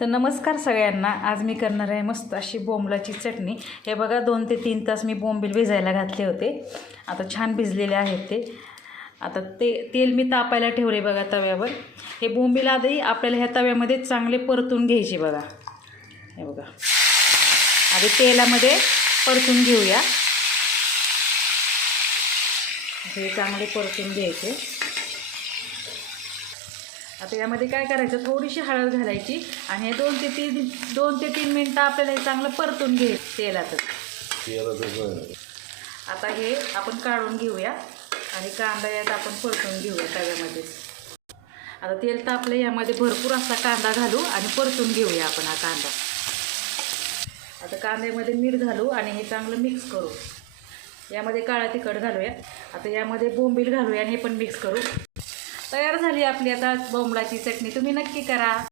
तर नमस्कार सगळ्यांना। आज मी करणार आहे मस्त अशी बोंबलाची चटणी। हे बघा 2 ते 3 तास मी बोंबील भिजायला घातले होते। आता छान भिजलेले आहेत ते। आता तेल मी तापायला ठेवले बघा तव्यावर। हे बोंबील आधी आपल्याला ह्या तव्यामध्ये चांगले परतून घ्यायचे बघा। हे बघा आधी तेलामध्ये परतून घेऊया। हे चांगले परतून घ्यायचे। आता यामध्ये काय करायचं, थोडीशी हळद घालायची आणि हे 2 ते 3 मिनिटं आपल्याला हे चांगलं परतून घ्यायचं तेलातच। आता हे आपण काढून घेऊया आणि कांदा यात आपण परतून घेऊया तव्यामध्ये। आता तेल तापलं, यामध्ये भरपूर असा कांदा घालू आणि परतून घेऊया आपण हा कांदा। आता कांद्यामध्ये मीठ घालू आणि हे चांगलं मिक्स करू। यामध्ये काळा तिखट घालूया। आता यामध्ये बोंबील घालूया आणि हे पण मिक्स करू। तयार झाली आपली आता बोंबलाची चटणी। तुम्ही नक्की करा।